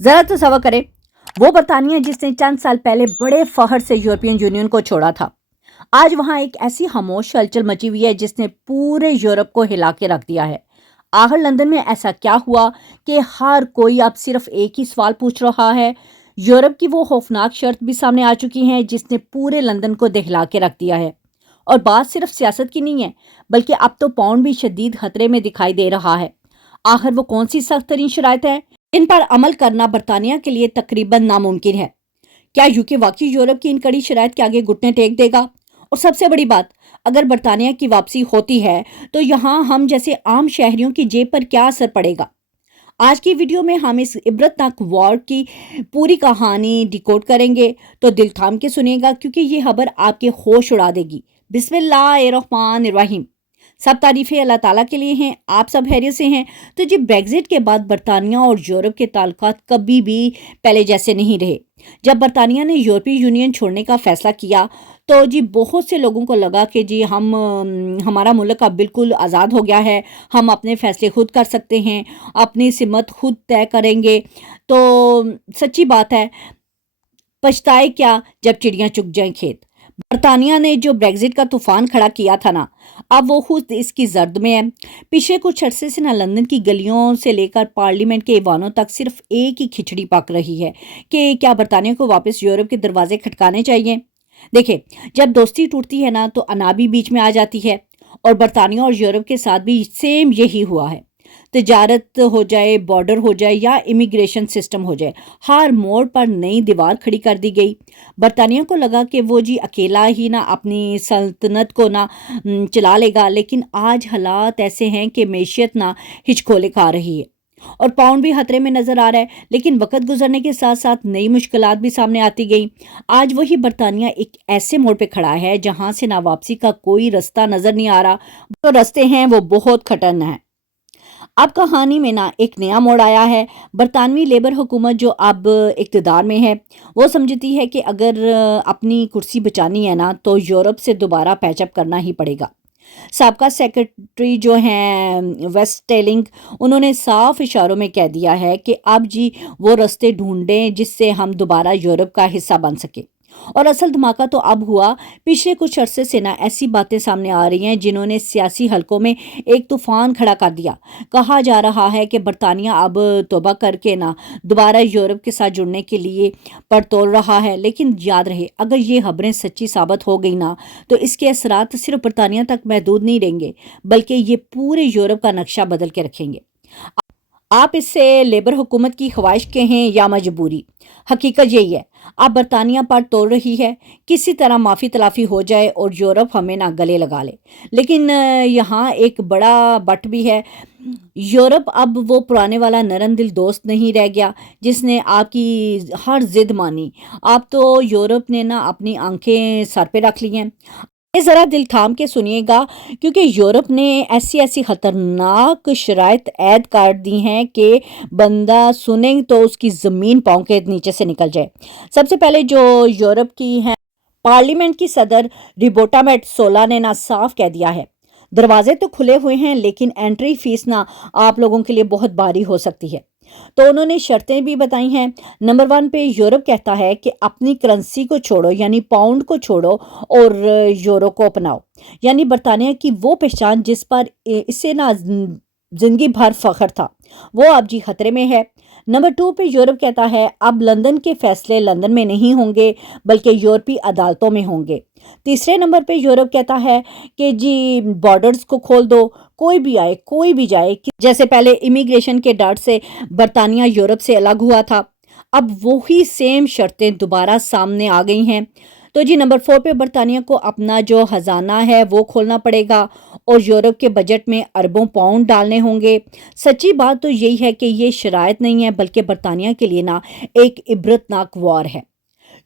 जरा तसव्वुर करें, वो बरतानिया जिसने चंद साल पहले बड़े फखर से यूरोपियन यूनियन को छोड़ा था, आज वहां एक ऐसी खामोश हलचल मची हुई है जिसने पूरे यूरोप को हिला के रख दिया है। आखिर लंदन में ऐसा क्या हुआ कि हर कोई अब सिर्फ एक ही सवाल पूछ रहा है। यूरोप की वो खौफनाक शर्त भी सामने आ चुकी है जिसने पूरे लंदन को दहला के रख दिया है। और बात सिर्फ सियासत की नहीं है, बल्कि अब तो पाउंड भी शदीद खतरे में दिखाई दे रहा है। आखिर वो कौन सी सख्त तरीन शराइत है इन पर अमल करना बरतानिया के लिए तकरीबन नामुमकिन है? क्या यूके वाकई यूरोप की इन कड़ी शराइत के आगे घुटने टेक देगा? और सबसे बड़ी बात, अगर बरतानिया की वापसी होती है तो यहाँ हम जैसे आम शहरियों की जेब पर क्या असर पड़ेगा? आज की वीडियो में हम इस इबरतनाक वॉर की पूरी कहानी डिकोड करेंगे, तो दिल थाम के सुनिएगा क्योंकि ये खबर आपके होश उड़ा देगी। बिस्मिल्लाहिर्रहमानिर्रहीम। सब तारीफें अल्लाह ताला के लिए हैं। आप सब खैरियत से हैं? तो जी, ब्रेग्जिट के बाद बरतानिया और यूरोप के ताल्लुकात कभी भी पहले जैसे नहीं रहे। जब बरतानिया ने यूरोपीय यूनियन छोड़ने का फैसला किया तो जी बहुत से लोगों को लगा कि जी हमारा मुल्क अब बिल्कुल आज़ाद हो गया है, हम अपने फैसले खुद कर सकते हैं, अपनी सिमत खुद तय करेंगे। तो सच्ची बात है, पछताए क्या जब चिड़ियाँ चुग जाएं खेत। बरतानिया ने जो ब्रेग्जिट का तूफान खड़ा किया था ना, अब वो खुद इसकी जर्द में है। पिछले कुछ अरसे से ना लंदन की गलियों से लेकर पार्लियामेंट के ईवानों तक सिर्फ एक ही खिचड़ी पक रही है कि क्या बरतानिया को वापस यूरोप के दरवाजे खटकाने चाहिए। देखिए, जब दोस्ती टूटती है ना तो अना भी बीच में आ जाती है, और बरतानिया और यूरोप के साथ भी सेम यही हुआ है। तजारत हो जाए, बॉर्डर हो जाए या इमिग्रेशन सिस्टम हो जाए, हर मोड़ पर नई दीवार खड़ी कर दी गई। बरतानिया को लगा कि वो जी अकेला ही ना अपनी सल्तनत को ना चला लेगा, लेकिन आज हालात ऐसे हैं कि मैशियत ना हिचकोले खा रही है और पाउंड भी खतरे में नजर आ रहा है। लेकिन वक्त गुजरने के साथ साथ नई मुश्किलात भी सामने आती गई। आज वही बरतानिया एक ऐसे मोड़ पे खड़ा है जहां से ना वापसी का कोई रास्ता नजर नहीं आ रहा। जो रास्ते हैं वो बहुत खतरनाक हैं। अब कहानी में ना एक नया मोड़ आया है। बरतानवी लेबर हुकूमत जो अब इक़्तिदार में है, वो समझती है कि अगर अपनी कुर्सी बचानी है ना तो यूरोप से दोबारा पैचअप करना ही पड़ेगा। साबका सेक्रेटरी जो हैं वेस्टेलिंग, उन्होंने साफ इशारों में कह दिया है कि अब जी वो रास्ते ढूंढें जिससे हम दोबारा यूरोप का हिस्सा बन सके। और असल धमाका तो अब हुआ। पिछले कुछ अरसे से ना ऐसी बातें सामने आ रही हैं जिन्होंने सियासी हलकों में एक तूफान खड़ा कर दिया। कहा जा रहा है कि बरतानिया अब तौबा करके ना दोबारा यूरोप के साथ जुड़ने के लिए पड़तोल रहा है। लेकिन याद रहे, अगर ये खबरें सच्ची साबित हो गई ना तो इसके असरात सिर्फ बरतानिया तक महदूद नहीं रहेंगे, बल्कि ये पूरे यूरोप का नक्शा बदल के रखेंगे। आप इससे लेबर हुकूमत की ख्वाहिश कहें या मजबूरी, हकीकत यही है। अब बरतानिया पर तोड़ रही है किसी तरह माफ़ी तलाफ़ी हो जाए और यूरोप हमें ना गले लगा ले। लेकिन यहाँ एक बड़ा बट भी है। यूरोप अब वो पुराने वाला नरम दिल दोस्त नहीं रह गया जिसने आपकी हर जिद मानी। अब तो यूरोप ने ना अपनी आंखें सर पे रख ली हैं। ये ज़रा दिल थाम के सुनिएगा क्योंकि यूरोप ने ऐसी ऐसी ख़तरनाक शराइत ऐद कर दी हैं कि बंदा सुने तो उसकी ज़मीन पाँव के नीचे से निकल जाए। सबसे पहले जो यूरोप की हैं पार्लियामेंट की सदर रिबोटा मेट्सोला ने ना साफ कह दिया है, दरवाजे तो खुले हुए हैं लेकिन एंट्री फीस ना आप लोगों के लिए बहुत भारी हो सकती है। तो उन्होंने शर्तें भी बताई हैं। नंबर 1 पे यूरोप कहता है कि अपनी करेंसी को छोड़ो, यानी पाउंड को छोड़ो और यूरो को अपनाओ। यानी बरतानिया की वो पहचान जिस पर इसे ना जिंदगी भर फख्र था, वो अब जी खतरे में है। नंबर 2 पे यूरोप कहता है अब लंदन के फैसले लंदन में नहीं होंगे बल्कि यूरोपीय अदालतों में होंगे। तीसरे नंबर पे यूरोप कहता है कि जी बॉर्डर्स को खोल दो, कोई भी आए कोई भी जाए। जैसे पहले इमिग्रेशन के डर से बरतानिया यूरोप से अलग हुआ था, अब वही सेम शर्तें दोबारा सामने आ गई हैं। तो जी नंबर 4 पे बरतानिया को अपना जो खजाना है वो खोलना पड़ेगा और यूरोप के बजट में अरबों पाउंड डालने होंगे। सच्ची बात तो यही है कि ये शराइत नहीं है बल्कि बरतानिया के लिए ना एक इबरतनाक वॉर है।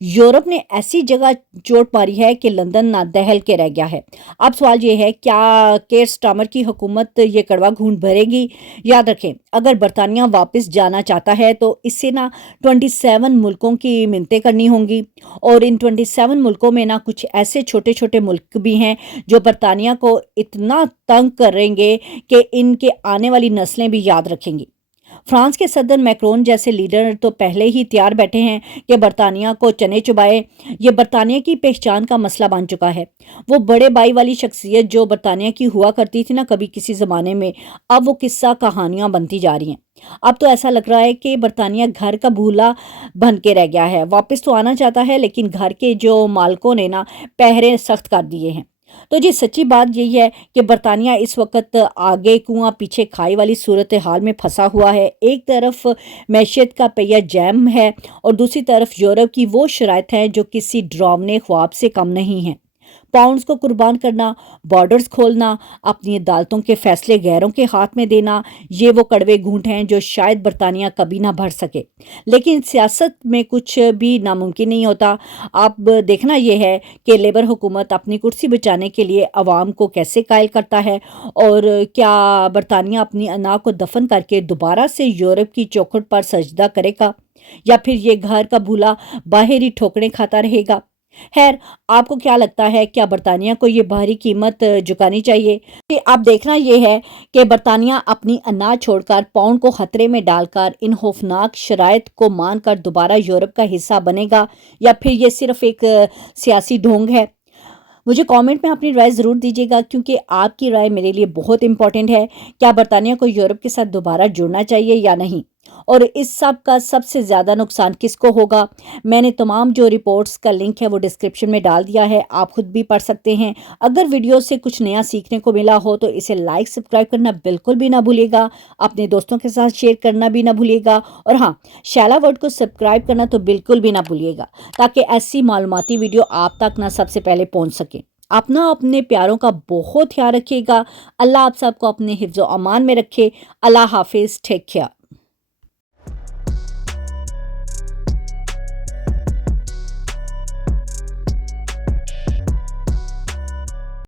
यूरोप ने ऐसी जगह चोट मारी है कि लंदन ना दहल के रह गया है। अब सवाल ये है, क्या केयर स्टार्मर की हुकूमत ये कड़वा घूंट भरेगी? याद रखें, अगर बरतानिया वापस जाना चाहता है तो इससे ना 27 मुल्कों की मिन्नतें करनी होंगी। और इन 27 मुल्कों में ना कुछ ऐसे छोटे छोटे मुल्क भी हैं जो बरतानिया को इतना तंग करेंगे कि इनके आने वाली नस्लें भी याद रखेंगी। फ्रांस के सदर मैक्रोन जैसे लीडर तो पहले ही तैयार बैठे हैं कि बरतानिया को चने चुबाए। ये बरतानिया की पहचान का मसला बन चुका है। वो बड़े भाई वाली शख्सियत जो बरतानिया की हुआ करती थी ना कभी किसी ज़माने में, अब वो किस्सा कहानियाँ बनती जा रही हैं। अब तो ऐसा लग रहा है कि बरतानिया घर का भूला बन के रह गया है। वापस तो आना चाहता है, लेकिन घर के जो मालिकों ने ना पहरे सख्त कर दिए हैं। तो जी सच्ची बात यही है कि बरतानिया इस वक्त आगे कुआं पीछे खाई वाली सूरत हाल में फंसा हुआ है। एक तरफ मैशियत का पहिया जैम है और दूसरी तरफ यूरोप की वो शराइत हैं जो किसी डरावने ख्वाब से कम नहीं हैं। पाउंड्स को कुर्बान करना, बॉर्डर्स खोलना, अपनी अदालतों के फैसले गैरों के हाथ में देना, ये वो कड़वे घूंट हैं जो शायद बरतानिया कभी ना भर सके। लेकिन सियासत में कुछ भी नामुमकिन नहीं होता। अब देखना ये है कि लेबर हुकूमत अपनी कुर्सी बचाने के लिए अवाम को कैसे कायल करता है, और क्या बरतानिया अपनी अना को दफन करके दोबारा से यूरोप की चौखट पर सजदा करेगा, या फिर ये घर का भूला बाहरी ठोकरें खाता रहेगा। खैर, आपको क्या लगता है, क्या बरतानिया को ये बाहरी कीमत चुकानी चाहिए? कि अब देखना ये है कि बरतानिया अपनी अनाज छोड़कर पाउंड को खतरे में डालकर इन खौफनाक शराइत को मानकर दोबारा यूरोप का हिस्सा बनेगा, या फिर ये सिर्फ एक सियासी ढोंग है। मुझे कमेंट में अपनी राय ज़रूर दीजिएगा, क्योंकि आपकी राय मेरे लिए बहुत इंपॉर्टेंट है। क्या बरतानिया को यूरोप के साथ दोबारा जुड़ना चाहिए या नहीं, और इस सब का सबसे ज़्यादा नुकसान किसको होगा? मैंने तमाम जो रिपोर्ट्स का लिंक है वो डिस्क्रिप्शन में डाल दिया है, आप खुद भी पढ़ सकते हैं। अगर वीडियो से कुछ नया सीखने को मिला हो तो इसे लाइक सब्सक्राइब करना बिल्कुल भी ना भूलिएगा, अपने दोस्तों के साथ शेयर करना भी ना भूलिएगा, और हाँ, शैला वर्ल्ड को सब्सक्राइब करना तो बिल्कुल भी ना भूलिएगा, ताकि ऐसी मालूमाती वीडियो आप तक ना सबसे पहले पहुँच सके। अपना अपने प्यारों का बहुत ख्याल रखिएगा। अल्लाह आप सबको अपने हिफ्ज़ व अमान में रखे। अल्लाह हाफिज़, टेक केयर।